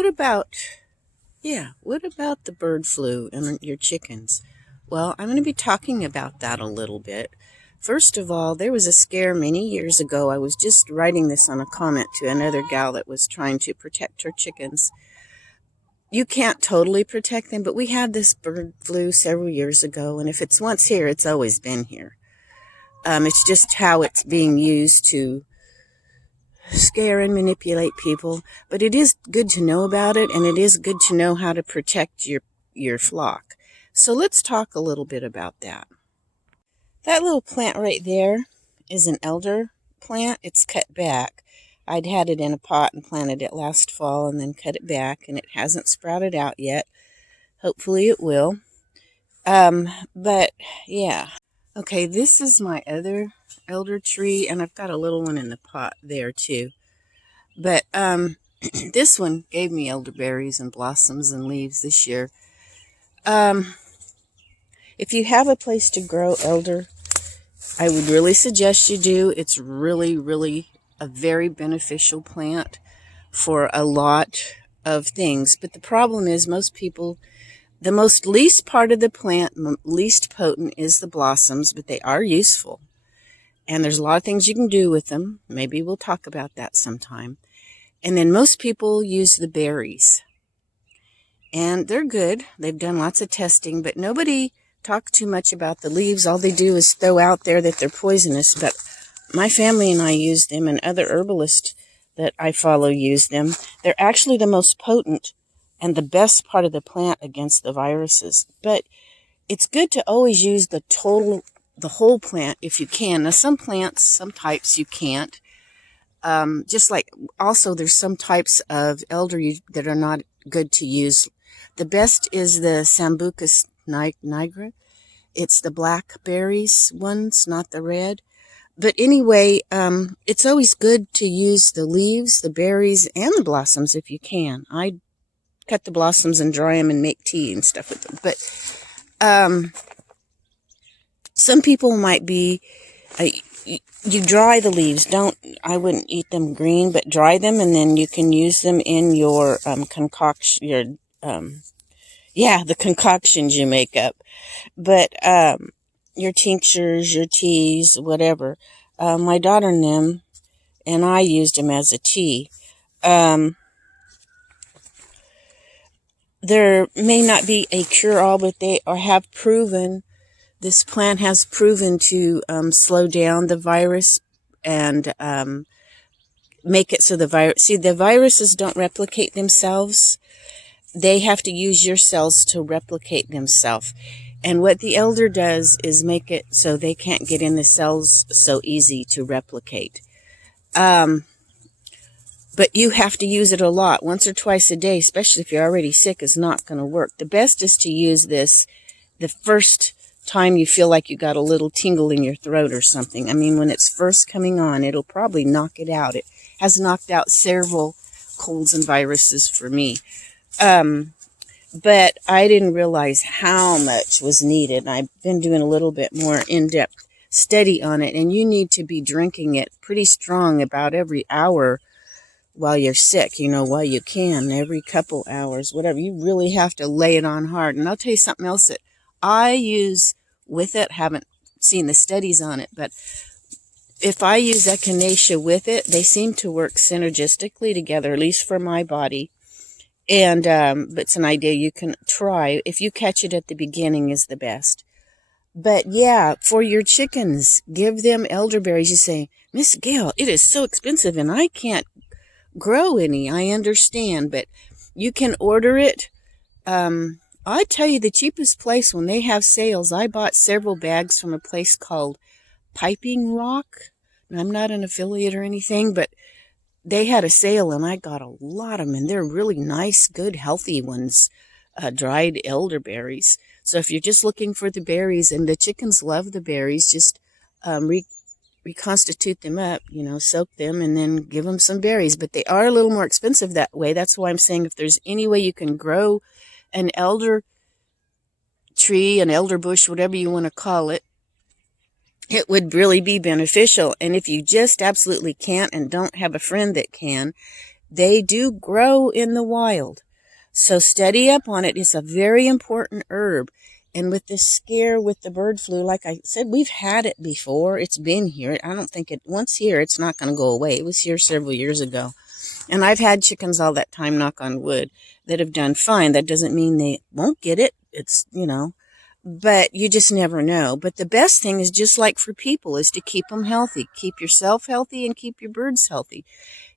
What about, what about the bird flu and your chickens? Well, I'm going to be talking about that a little bit. First of all, there was a scare many years ago. I was just writing this on a comment to another gal that was trying to protect her chickens. You can't totally protect them, but we had this bird flu several years ago, and if it's once here, it's always been here. It's just how it's being used to scare and manipulate people, but it is good to know about it, and it is good to know how to protect your flock. So let's talk a little bit about that. That little plant right there is an elder plant. It's cut back. I'd had it in a pot and planted it last fall and then cut it back, and it hasn't sprouted out yet. Hopefully it will. But yeah. Okay, this is my other elder tree, and I've got a little one in the pot there too. But this one gave me elderberries and blossoms and leaves this year. If you have a place to grow elder, I would really suggest you do. It's really, really a very beneficial plant for a lot of things. But the problem is most people, the most least part of the plant, least potent, is the blossoms, but they are useful. And there's a lot of things you can do with them. Maybe we'll talk about that sometime. And then most people use the berries. And they're good. They've done lots of testing, but nobody talks too much about the leaves. All they do is throw out there that they're poisonous. But my family and I use them, and other herbalists that I follow use them. They're actually the most potent and the best part of the plant against the viruses. But it's good to always use the whole plant if you can. Now, some plants, some types you can't. Just like also there's some types of elder that are not good to use. The best is the Sambucus nigra. It's the blackberries ones, not the red. But anyway, it's always good to use the leaves, the berries, and the blossoms if you can. I cut the blossoms and dry them and make tea and stuff with them. But some people might be, you dry the leaves. I wouldn't eat them green, but dry them, and then you can use them in your concoction, the concoctions you make up. But your tinctures, your teas, whatever. My daughter and them, and I used them as a tea. There may not be a cure-all, but they have proven, this plant has proven to slow down the virus and make it so the viruses don't replicate themselves. They have to use your cells to replicate themselves. And what the elder does is make it so they can't get in the cells so easy to replicate. But you have to use it a lot. Once or twice a day, especially if you're already sick, is not going to work. The best is to use this the first time you feel like you got a little tingle in your throat or something. I mean, when it's first coming on, it'll probably knock it out. It has knocked out several colds and viruses for me. But I didn't realize how much was needed. I've been doing a little bit more in-depth study on it, and you need to be drinking it pretty strong about every hour while you're sick, while you can, every couple hours, whatever. You really have to lay it on hard. And I'll tell you something else that I use with it. Haven't seen the studies on it, but if I use echinacea with it, they seem to work synergistically together, at least for my body. And but it's an idea you can try. If you catch it at the beginning is the best. But yeah, for your chickens, give them elderberries. You say, Miss Gail, it is so expensive and I can't grow any. I understand, but you can order it. I tell you, the cheapest place when they have sales, I bought several bags from a place called Piping Rock. I'm not an affiliate or anything, but they had a sale and I got a lot of them, and they're really nice, good, healthy ones, dried elderberries. So if you're just looking for the berries, and the chickens love the berries, just reconstitute them up, soak them and then give them some berries. But they are a little more expensive that way. That's why I'm saying if there's any way you can grow an elder tree, an elder bush, whatever you want to call it, it would really be beneficial. And if you just absolutely can't and don't have a friend that can, They do grow in the wild. So study up on it. It's a very important herb. And with this scare with the bird flu, like I said, we've had it before. It's been here. I don't think once here, it's not going to go away. It was here several years ago. And I've had chickens all that time, knock on wood, that have done fine. That doesn't mean they won't get it. But you just never know. But the best thing is, just like for people, is to keep them healthy. Keep yourself healthy and keep your birds healthy.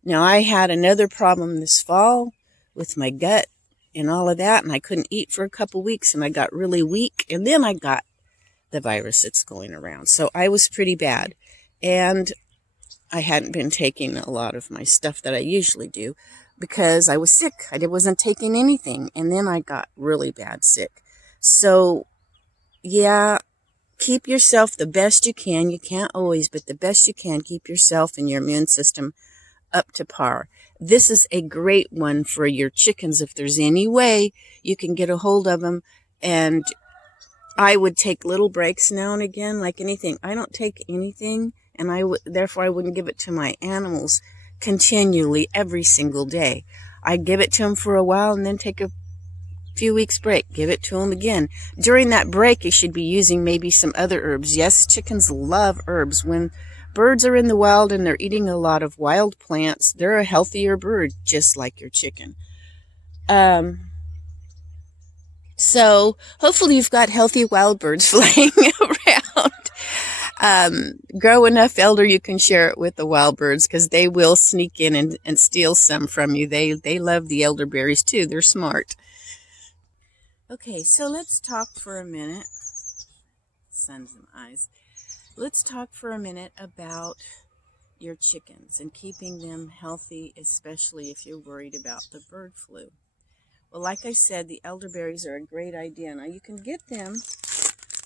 Now, I had another problem this fall with my gut and all of that, and I couldn't eat for a couple weeks, and I got really weak, and then I got the virus that's going around. So I was pretty bad, and I hadn't been taking a lot of my stuff that I usually do because I was sick. I wasn't taking anything, and then I got really bad sick. So, yeah, keep yourself the best you can. You can't always, but the best you can. Keep yourself and your immune system up to par. This is a great one for your chickens. If there's any way you can get a hold of them, and I would take little breaks now and again, like anything. I don't take anything, and therefore I wouldn't give it to my animals continually every single day. I'd give it to them for a while and then take a few weeks break, give it to them again. During that break, you should be using maybe some other herbs. Yes, chickens love herbs. When birds are in the wild and they're eating a lot of wild plants, they're a healthier bird, just like your chicken. So hopefully you've got healthy wild birds flying around. Grow enough elder you can share it with the wild birds, because they will sneak in and steal some from you. They love the elderberries too. They're smart. Okay, so let's talk for a minute. Sun's in my eyes. Let's talk for a minute about your chickens and keeping them healthy, especially if you're worried about the bird flu. Well, like I said, the elderberries are a great idea. Now, you can get them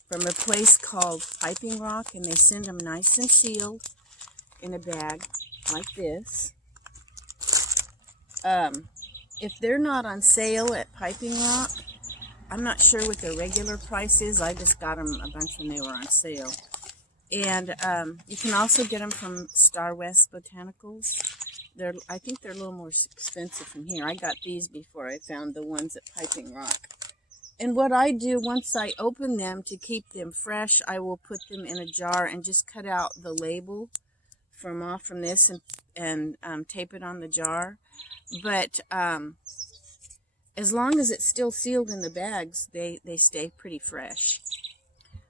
from a place called Piping Rock, and they send them nice and sealed in a bag like this. If they're not on sale at Piping Rock, I'm not sure what their regular price is. I just got them a bunch when they were on sale. And you can also get them from Star West Botanicals. I think they're a little more expensive from here. I got these before I found the ones at Piping Rock. And what I do, once I open them to keep them fresh, I will put them in a jar and just cut out the label from this and tape it on the jar. But as long as it's still sealed in the bags, they stay pretty fresh.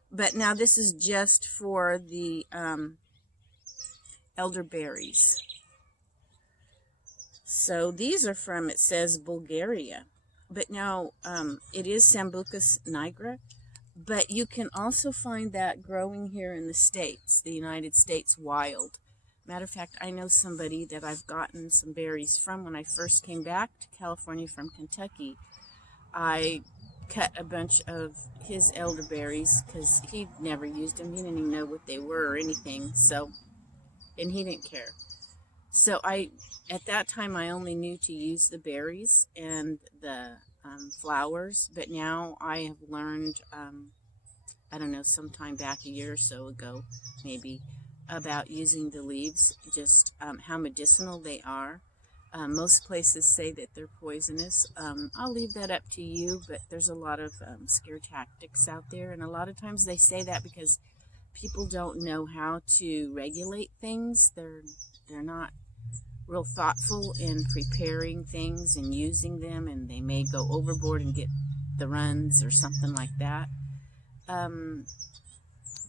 But now this is just for the elderberries. So these are from, it says, Bulgaria. But now it is Sambucus nigra. But you can also find that growing here in the States, the United States, wild. Matter of fact, I know somebody that I've gotten some berries from when I first came back to California from Kentucky. I cut a bunch of his elderberries because he'd never used them. He didn't even know what they were or anything. And he didn't care. So at that time, I only knew to use the berries and the flowers. But now I have learned, I don't know, sometime back a year or so ago, maybe, about using the leaves, just how medicinal they are. Most places say that they're poisonous. I'll leave that up to you, but there's a lot of scare tactics out there, and a lot of times they say that because people don't know how to regulate things. They're not real thoughtful in preparing things and using them, and they may go overboard and get the runs or something like that.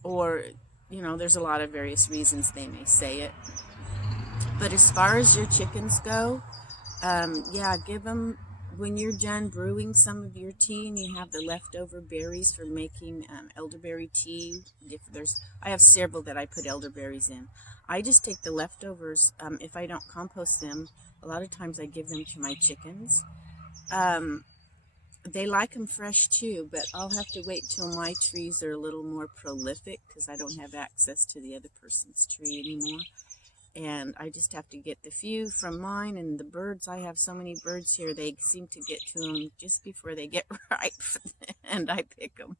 Or there's a lot of various reasons they may say it. But as far as your chickens go, give them, when you're done brewing some of your tea and you have the leftover berries for making elderberry tea. I have several that I put elderberries in. I just take the leftovers. If I don't compost them, a lot of times I give them to my chickens. They like them fresh too, but I'll have to wait till my trees are a little more prolific because I don't have access to the other person's tree anymore. And I just have to get the few from mine. And the birds, I have so many birds here, they seem to get to them just before they get ripe, and I pick them.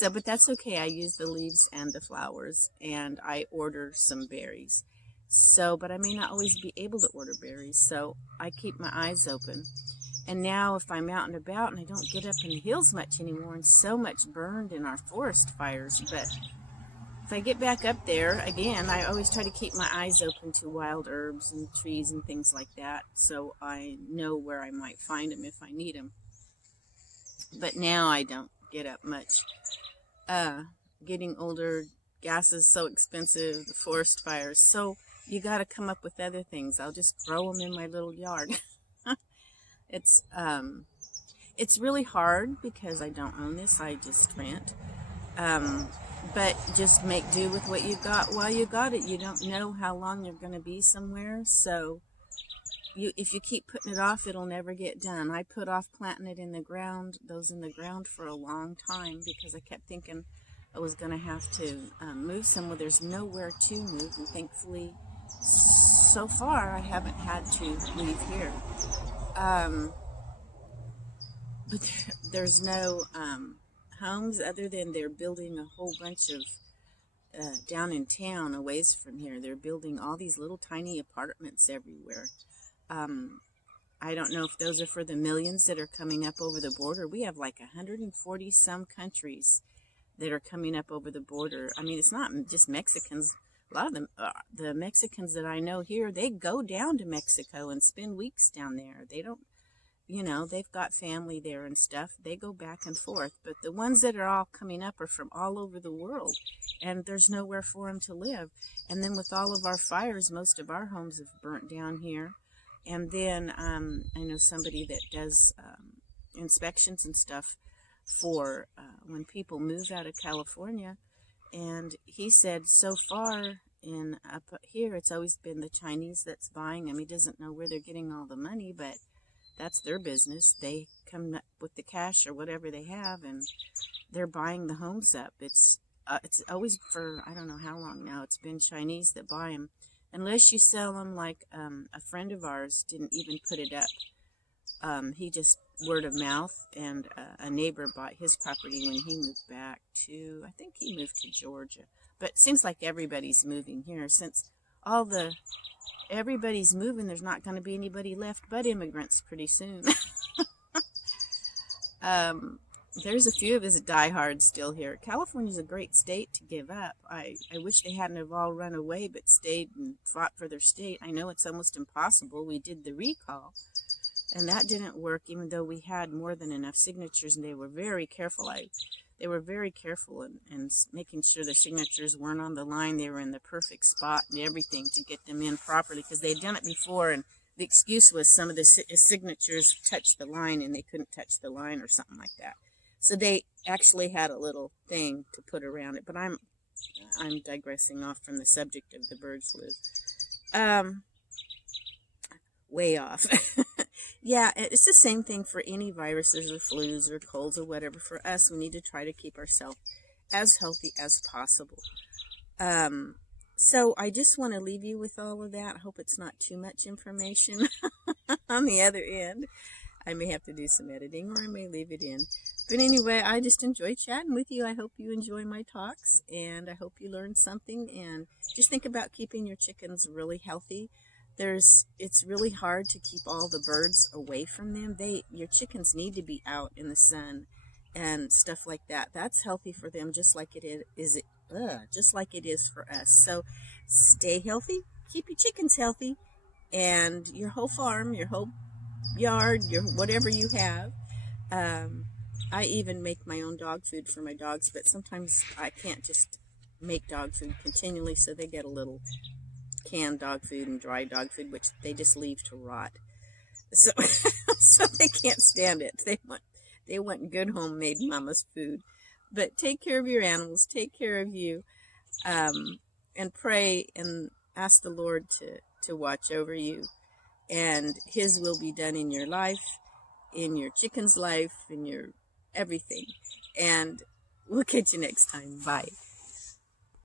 But that's okay. I use the leaves and the flowers, and I order some berries. So, but I may not always be able to order berries, so I keep my eyes open. And now if I'm out and about and I don't get up in the hills much anymore, and so much burned in our forest fires, but if I get back up there again, I always try to keep my eyes open to wild herbs and trees and things like that, so I know where I might find them if I need them. But now I don't get up much. Getting older, gas is so expensive, the forest fires, so you got to come up with other things. I'll just grow them in my little yard. It's really hard because I don't own this. I just rent. But just make do with what you got while you got it. You don't know how long you're going to be somewhere, so if you keep putting it off, it'll never get done. I put off planting it in the ground, those in the ground, for a long time because I kept thinking I was going to have to move somewhere. There's nowhere to move, and thankfully, so far, I haven't had to leave here. But there's no homes other than they're building a whole bunch of down in town a ways from here. They're building all these little tiny apartments everywhere. I don't know if those are for the millions that are coming up over the border. We have like 140 some countries that are coming up over the border. I mean, it's not just Mexicans. A lot of them, the Mexicans that I know here, they go down to Mexico and spend weeks down there. They don't, they've got family there and stuff. They go back and forth. But the ones that are all coming up are from all over the world, and there's nowhere for them to live. And then with all of our fires, most of our homes have burnt down here. And then I know somebody that does inspections and stuff for when people move out of California. And he said so far up here, it's always been the Chinese that's buying them. He doesn't know where they're getting all the money, but that's their business. They come up with the cash or whatever they have, and they're buying the homes up. It's always, for I don't know how long now, it's been Chinese that buy them. Unless you sell them, like a friend of ours didn't even put it up. He just word of mouth, and a neighbor bought his property when he moved back to, I think he moved to Georgia. But it seems like everybody's moving here. Since everybody's moving, there's not going to be anybody left but immigrants pretty soon. There's a few of us diehards still here. California's a great state to give up. I wish they hadn't have all run away but stayed and fought for their state. I know it's almost impossible. We did the recall, and that didn't work, even though we had more than enough signatures, and they were very careful. They were very careful in making sure the signatures weren't on the line. They were in the perfect spot and everything to get them in properly, because they'd done it before, and the excuse was some of the signatures touched the line and they couldn't touch the line or something like that. So they actually had a little thing to put around it. But I'm digressing off from the subject of the bird flu. Way off. Yeah, it's the same thing for any viruses or flus or colds or whatever. For us, we need to try to keep ourselves as healthy as possible. So I just want to leave you with all of that. I hope it's not too much information on the other end. I may have to do some editing, or I may leave it in. But anyway, I just enjoy chatting with you. I hope you enjoy my talks, and I hope you learned something. And just think about keeping your chickens really healthy. It's really hard to keep all the birds away from them. Your chickens need to be out in the sun and stuff like that. That's healthy for them, just like it is for us. So stay healthy, keep your chickens healthy, and your whole farm, your whole yard, your whatever you have. I even make my own dog food for my dogs, but sometimes I can't just make dog food continually, so they get a little canned dog food and dry dog food, which they just leave to rot. So so they can't stand it. They want good homemade mama's food. But take care of your animals, take care of you, and pray and ask the Lord to watch over you, and His will be done in your life, in your chicken's life, in your everything. And we'll catch you next time. Bye.